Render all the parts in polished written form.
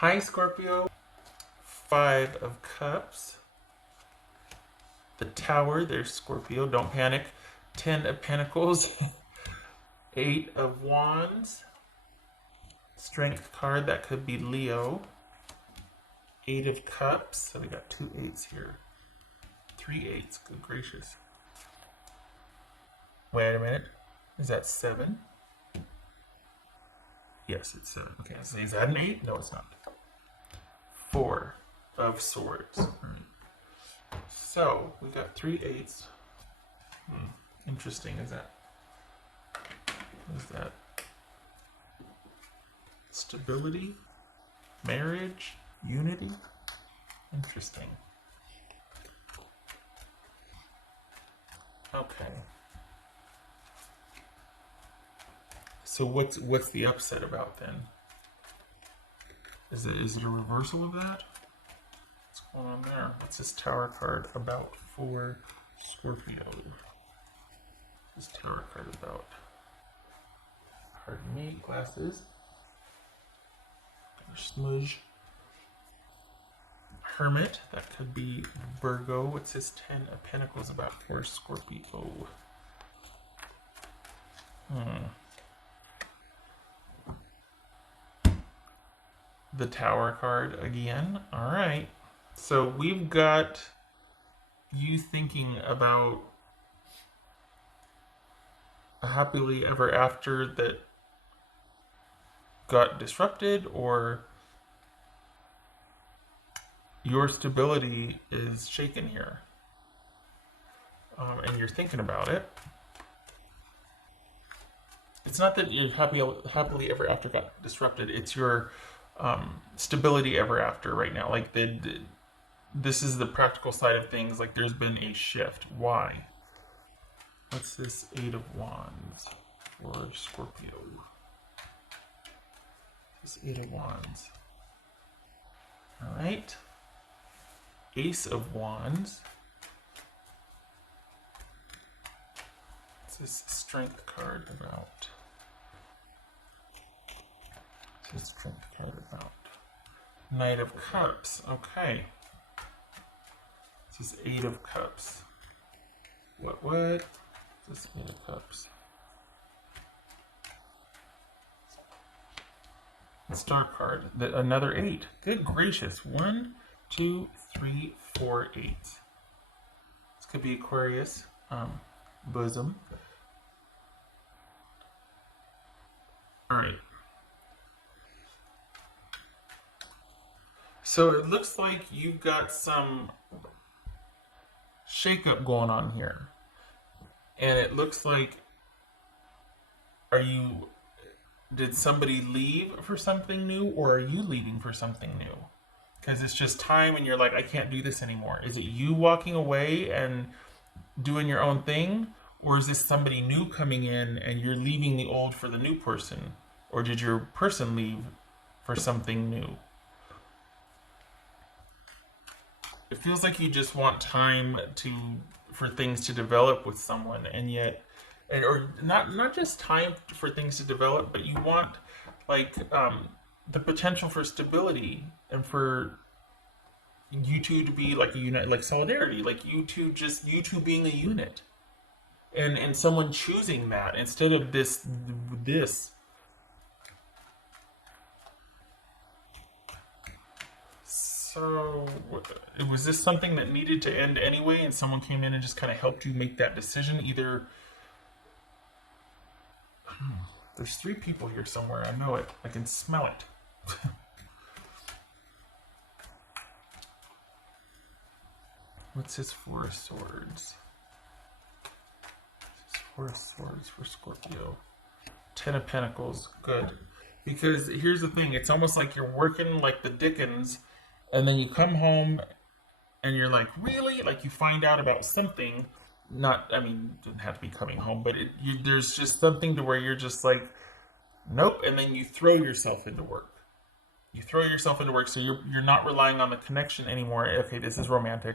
Hi, Scorpio. Five of Cups. The Tower, there's Scorpio, don't panic. 10 of Pentacles. Eight of Wands. Strength card, that could be Leo. Eight of Cups, so we got two eights here. Three eights, good gracious. Wait a minute, is that seven? Yes, it's seven. Okay, so is that an eight? No, it's not. Four of Swords. Right. So we got three eights. Interesting, is that? What is that? Stability, marriage, unity. Interesting. Okay. So what's the upset about then? Is it a reversal of that? What's going on there? What's this Tower card about for Scorpio? This Tower card about? Pardon me, glasses. Smudge. Hermit, that could be Virgo. What's this 10 of Pentacles about for Scorpio? The Tower card again. All right. So we've got you thinking about a happily ever after that got disrupted, or your stability is shaken here, and you're thinking about it. It's not that your happily ever after got disrupted. It's your stability ever after right now. Like this is the practical side of things. Like there's been a shift. Why? What's this Eight of Wands for Scorpio? This Eight of Wands. All right. Ace of Wands. What's this Strength card about? What's this Strength card about? Knight of Cups. Okay. This is Eight of Cups. What? This is Eight of Cups. Star card. Another eight. Good gracious. 1, 2, 3, 4, 8. This could be Aquarius. Bosom. Alright. So it looks like you've got some shakeup going on here. And it looks like, did somebody leave for something new, or are you leaving for something new? Because it's just time and you're like, I can't do this anymore. Is it you walking away and doing your own thing? Or is this somebody new coming in and you're leaving the old for the new person? Or did your person leave for something new? It feels like you just want time for things to develop with someone, and yet, or not just time for things to develop, but you want like the potential for stability and for you two to be like a unit, like solidarity, like you two being a unit, and someone choosing that instead of this. So, was this something that needed to end anyway, and someone came in and just kind of helped you make that decision? Either there's three people here somewhere. I know it. I can smell it. What's this Four of Swords? This is Four of Swords for Scorpio. 10 of Pentacles. Good. Because here's the thing. It's almost like you're working like the Dickens, and then you come home and you're like, really? Like you find out about something. Not, I mean, it doesn't have to be coming home, but there's just something to where you're just like, nope. And then you throw yourself into work. So you're not relying on the connection anymore. Okay, this is romantic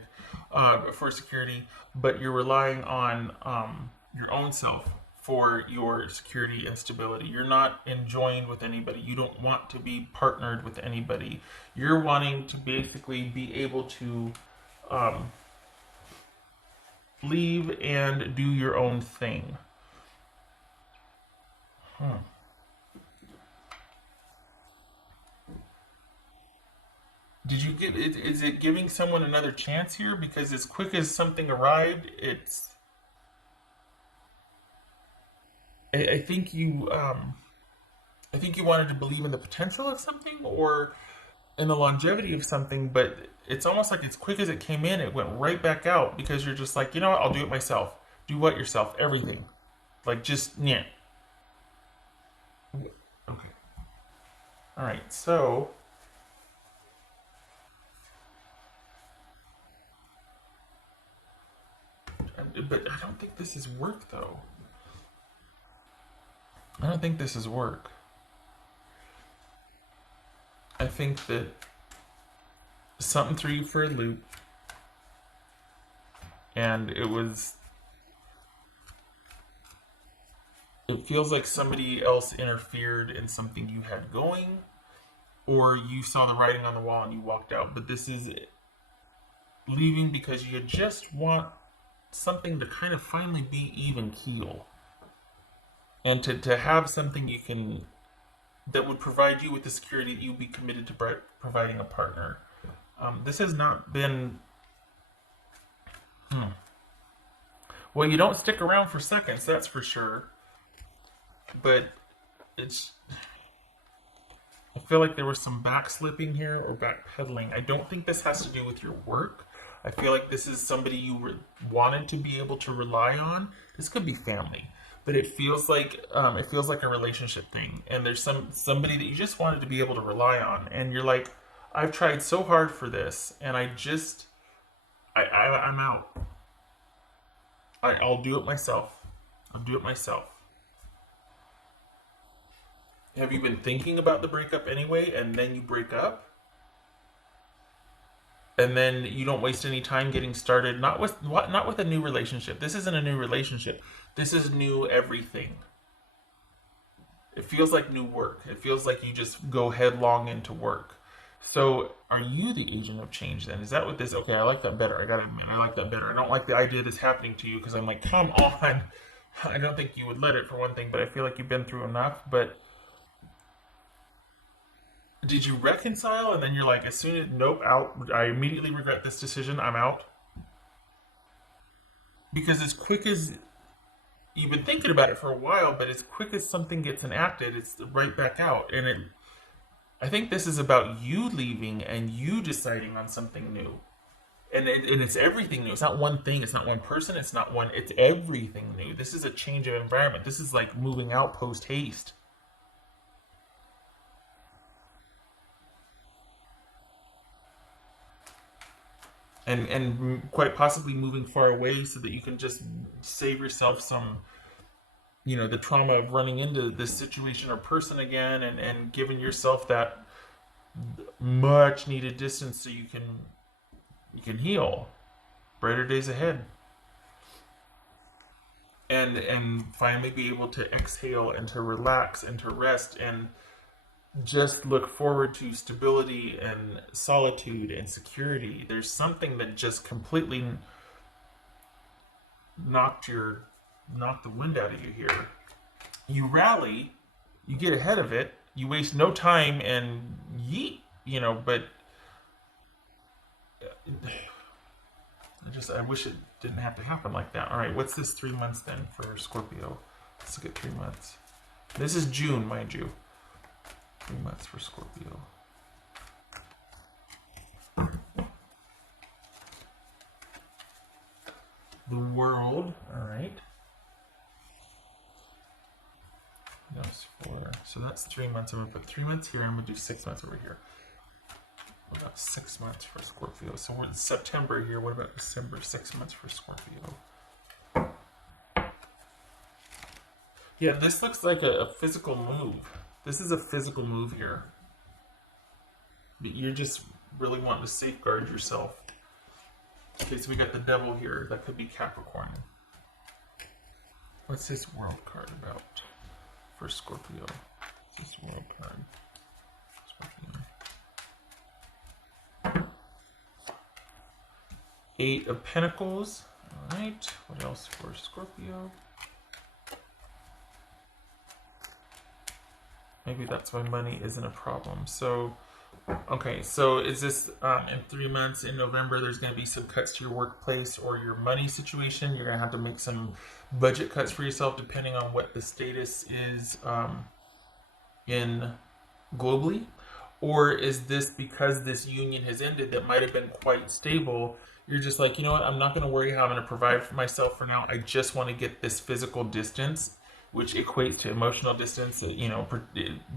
for security, but you're relying on your own self for your security and stability. You're not enjoined with anybody. You don't want to be partnered with anybody. You're wanting to basically be able to um, leave and do your own thing. Hmm. Did you get it? Is it giving someone another chance here? Because as quick as something arrived, I think I think you wanted to believe in the potential of something or in the longevity of something, but it's almost like as quick as it came in, it went right back out because you're just like, you know what? I'll do it myself. Do what yourself? Everything. Like just yeah. Okay. All right. So, but I don't think this is work though. I don't think this is work. I think that something threw you for a loop, and it feels like somebody else interfered in something you had going, or you saw the writing on the wall and you walked out. But this is leaving because you just want something to kind of finally be even keel, and to have something you can that would provide you with the security that you'd be committed to providing a partner. This has not been. Hmm. Well, you don't stick around for seconds, that's for sure. But it's. I feel like there was some backslipping here or backpedaling. I don't think this has to do with your work. I feel like this is somebody you wanted to be able to rely on. This could be family, but it feels like a relationship thing. And there's somebody that you just wanted to be able to rely on, and you're like, I've tried so hard for this, and I'm out. I'll do it myself. I'll do it myself. Have you been thinking about the breakup anyway, and then you break up? And then you don't waste any time getting started not with a new relationship. This isn't a new relationship. This is new everything. It feels like new work. It feels like you just go headlong into work. So are you the agent of change then? Is that what this? Okay, I like that better. I gotta admit, I like that better. I don't like the idea of this happening to you because I'm like, come on. I don't think you would let it for one thing, but I feel like you've been through enough. But did you reconcile and then you're like, as soon as nope, out. I immediately regret this decision. I'm out. Because as quick as you've been thinking about it for a while, but as quick as something gets enacted, it's right back out. I think this is about you leaving and you deciding on something new. And it's everything new. It's not one thing. It's not one person. It's not one. It's everything new. This is a change of environment. This is like moving out post haste, and quite possibly moving far away so that you can just save yourself some, the trauma of running into this situation or person again, and giving yourself that much needed distance so you can heal. Brighter days ahead. And finally be able to exhale and to relax and to rest and just look forward to stability and solitude and security. There's something that just completely knocked your knocked the wind out of you here. You rally, you get ahead of it, you waste no time and yeet, but I wish it didn't have to happen like that. All right, what's this 3 months then for Scorpio? Let's look at 3 months. This is June, mind you. 3 months for Scorpio. The world. All right. That's 4. So that's 3 months. I'm gonna put 3 months here. I'm gonna do 6 months over here. What about 6 months for Scorpio? So we're in September here. What about December? 6 months for Scorpio. Yeah, this looks like a physical move. This is a physical move here. But you're just really wanting to safeguard yourself. Okay, so we got the devil here. That could be Capricorn. What's this world card about for Scorpio? What's this world card? Scorpio. 8 of Pentacles. All right. What else for Scorpio? Maybe that's why money isn't a problem. So, okay. So is this in 3 months in November? There's going to be some cuts to your workplace or your money situation. You're going to have to make some budget cuts for yourself, depending on what the status is in globally. Or is this because this union has ended that might have been quite stable? You're just like, you know what? I'm not going to worry how I'm going to provide for myself for now. I just want to get this physical distance, which equates to emotional distance,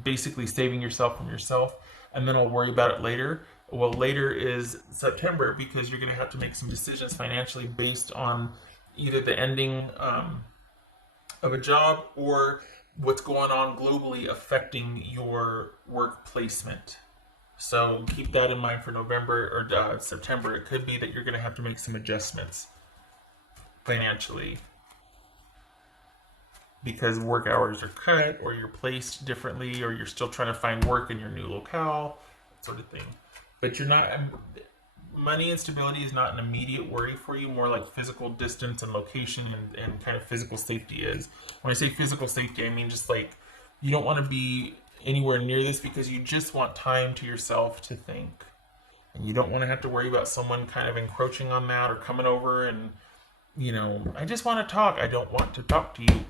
basically saving yourself from yourself, and then I'll worry about it later. Well, later is September, because you're going to have to make some decisions financially based on either the ending of a job or what's going on globally affecting your work placement. So keep that in mind for November or September. It could be that you're going to have to make some adjustments financially because work hours are cut, or you're placed differently, or you're still trying to find work in your new locale, that sort of thing. But you're not, money instability is not an immediate worry for you, more like physical distance and location and kind of physical safety is. When I say physical safety, I mean just like you don't want to be anywhere near this because you just want time to yourself to think. And you don't want to have to worry about someone kind of encroaching on that or coming over and, I just want to talk. I don't want to talk to you.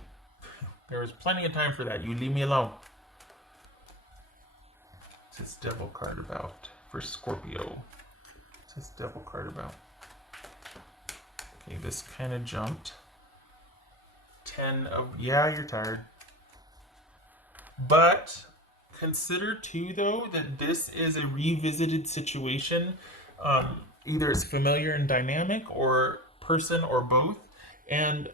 There is plenty of time for that. You leave me alone. What's this devil card about for Scorpio? What's this devil card about? Okay, this kind of jumped. 10 of... Yeah, you're tired. But consider, too, though, that this is a revisited situation. Either it's familiar and dynamic, or person, or both. And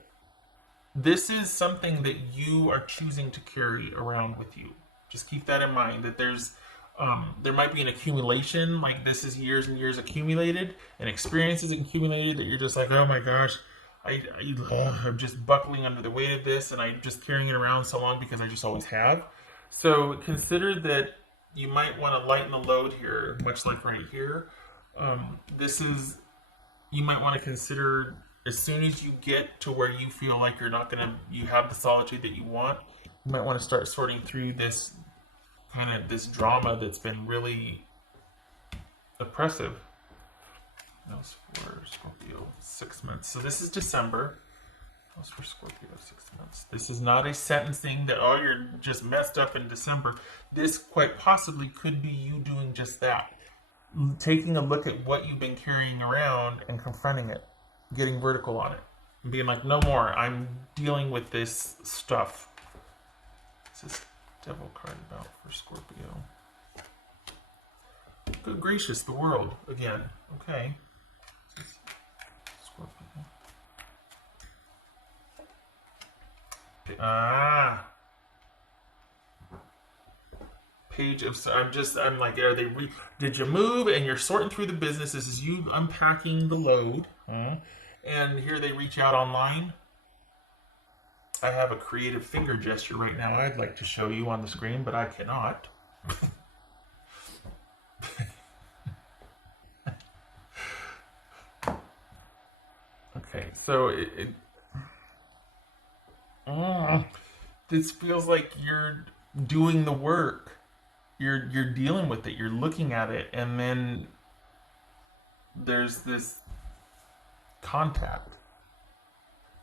this is something that you are choosing to carry around with you. Just keep that in mind, that there might be an accumulation, like this is years and years accumulated, and experiences accumulated that you're just like, oh my gosh, I'm just buckling under the weight of this, and I'm just carrying it around so long because I just always have. So consider that you might want to lighten the load here, much like right here. You might want to consider, as soon as you get to where you feel like you have the solitude that you want, you might want to start sorting through this drama that's been really oppressive. That was for Scorpio, 6 months. So this is December. That was for Scorpio, 6 months. This is not a sentencing that, oh, you're just messed up in December. This quite possibly could be you doing just that. Taking a look at what you've been carrying around and confronting it. Getting vertical on it. And being like, no more. I'm dealing with this stuff. What's this devil card about for Scorpio? Good gracious, the world. Again. Okay. Scorpio. Page of... I'm like, did you move? And you're sorting through the business. This is you unpacking the load. And here they reach out online. I have a creative finger gesture right now I'd like to show you on the screen, but I cannot. Okay, so this feels like you're doing the work. You're dealing with it. You're looking at it, and then there's this contact.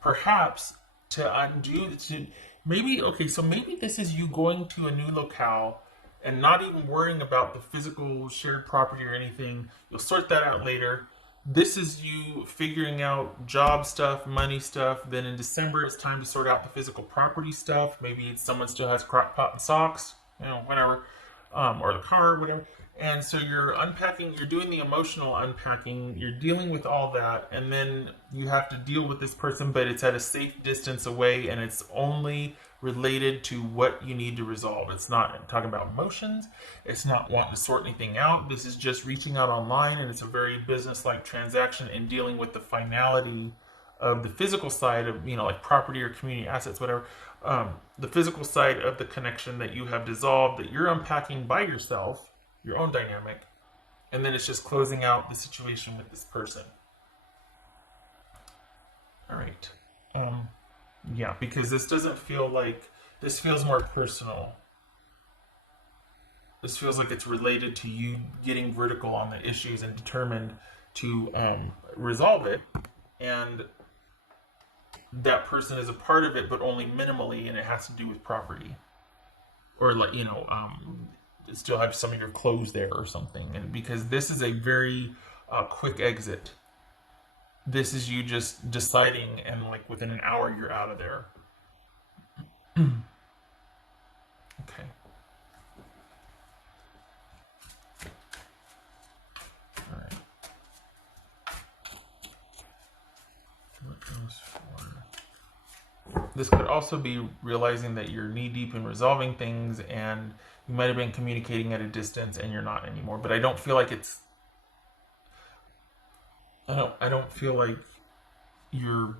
Perhaps to undo, maybe this is you going to a new locale and not even worrying about the physical shared property or anything. You'll sort that out later. This is you figuring out job stuff, money stuff. Then in December, it's time to sort out the physical property stuff. Maybe someone still has crock pot and socks, whatever, or the car, whatever. And so you're unpacking, you're doing the emotional unpacking, you're dealing with all that, and then you have to deal with this person, but it's at a safe distance away, and it's only related to what you need to resolve. It's not talking about emotions, it's not wanting to sort anything out. This is just reaching out online, and it's a very business-like transaction and dealing with the finality of the physical side of, like property or community assets, whatever. The physical side of the connection that you have dissolved, that you're unpacking by yourself, your own dynamic, and then it's just closing out the situation with this person. All right. Um, yeah, because this doesn't feel like, this feels more personal. This feels like it's related to you getting vertical on the issues and determined to resolve it. And that person is a part of it, but only minimally, and it has to do with property. Or, like, still have some of your clothes there or something. And because this is a very quick exit. This is you just deciding, and like within an hour, you're out of there. Okay. All right. What goes for? This could also be realizing that you're knee deep in resolving things, and you might have been communicating at a distance, and you're not anymore. But I don't feel like it's. I don't feel like you're.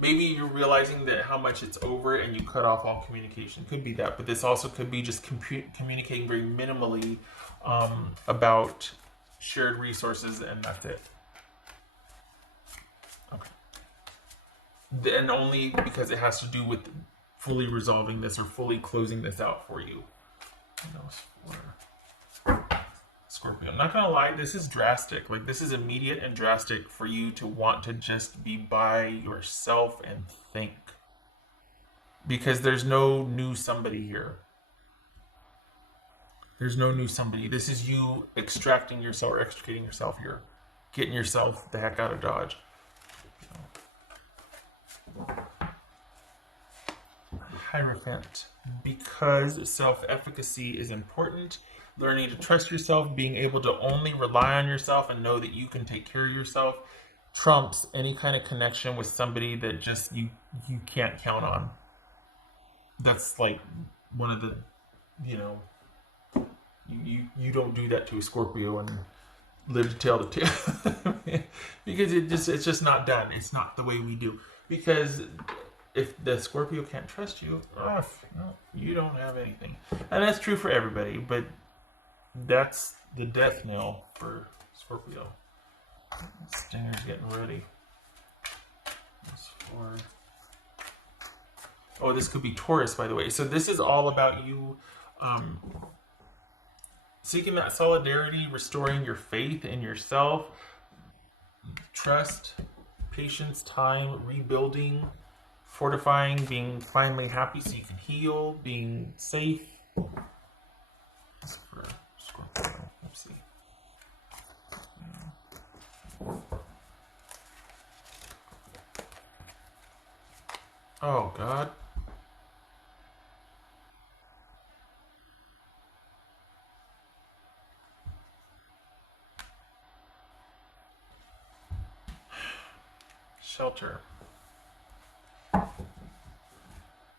Maybe you're realizing that how much it's over, and you cut off all communication. Could be that, but this also could be just communicating very minimally about shared resources, and that's it. Okay. And only because it has to do with fully resolving this or fully closing this out for you. Scorpio. I'm not gonna lie, this is drastic. Like, this is immediate and drastic for you to want to just be by yourself and think. Because there's no new somebody here. There's no new somebody. This is you extracting yourself or extricating yourself here. Getting yourself the heck out of Dodge. Hierophant. Because self-efficacy is important, learning to trust yourself, being able to only rely on yourself and know that you can take care of yourself, trumps any kind of connection with somebody that just you can't count on. That's like one of the, you don't do that to a Scorpio and live to tell the tale. Because it's just not done. It's not the way we do. Because if the Scorpio can't trust you, you don't have anything. And that's true for everybody, but that's the death knell for Scorpio. Stinger's getting ready. Oh, this could be Taurus, by the way. So this is all about you seeking that solidarity, restoring your faith in yourself, trust, patience, time, rebuilding, fortifying, being finally happy so you can heal, being safe. For Scorpio. Let's see. Oh, God. Shelter.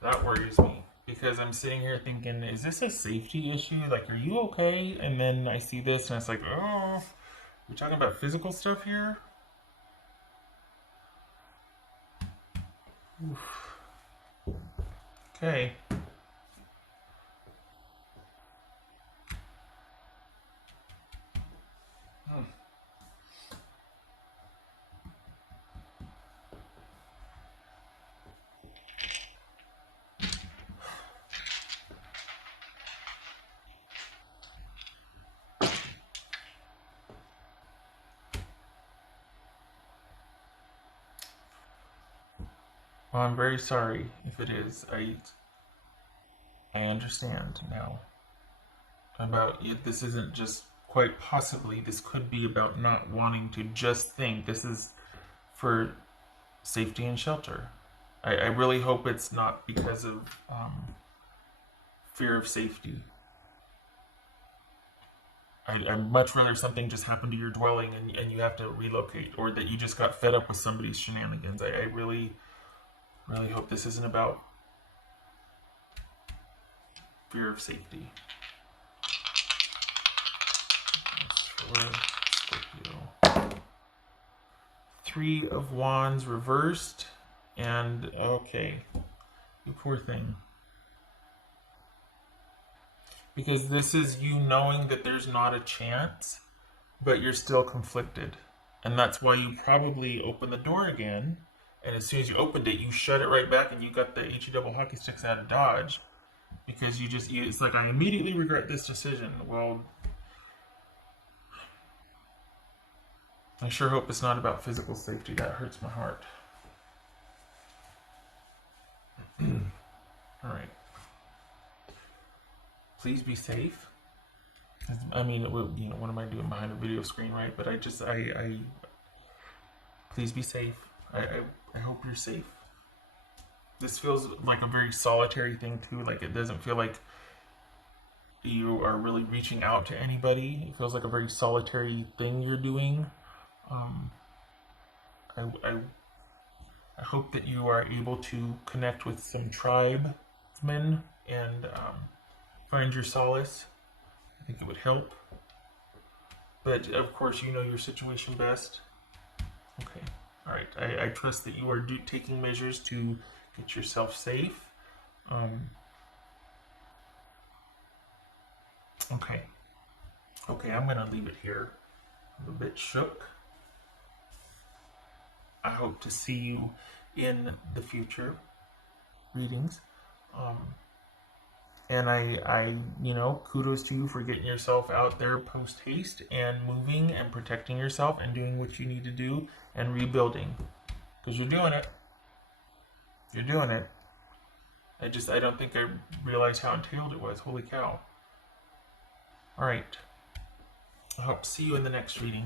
That worries me. Because I'm sitting here thinking, is this a safety issue? Like, are you okay? And then I see this and it's like, oh, we're talking about physical stuff here? Oof. Okay. Well, I'm very sorry if it is. I understand now. About it, this isn't just quite possibly. This could be about not wanting to just think. This is for safety and shelter. I really hope it's not because of fear of safety. I'd much rather something just happened to your dwelling and you have to relocate, or that you just got fed up with somebody's shenanigans. I really, really hope this isn't about fear of safety. For Scorpio. Three of Wands reversed. And, okay. You poor thing. Because this is you knowing that there's not a chance, but you're still conflicted. And that's why you probably open the door again. And as soon as you opened it, you shut it right back and you got the HE double hockey sticks out of dodge. Because it's like, I immediately regret this decision. Well, I sure hope it's not about physical safety. That hurts my heart. All right. Please be safe. I mean, what am I doing behind a video screen, right? But please be safe. I hope you're safe. This feels like a very solitary thing too. Like, it doesn't feel like you are really reaching out to anybody. It feels like a very solitary thing you're doing. I hope that you are able to connect with some tribesmen and find your solace. I think it would help. But of course, you know your situation best. Okay. All right. I trust that you are taking measures to get yourself safe. Okay. Okay, I'm going to leave it here. I'm a bit shook. I hope to see you in the future readings. And I kudos to you for getting yourself out there post haste and moving and protecting yourself and doing what you need to do and rebuilding. Because you're doing it. You're doing it. I don't think I realized how entailed it was. Holy cow. All right. I hope to see you in the next reading.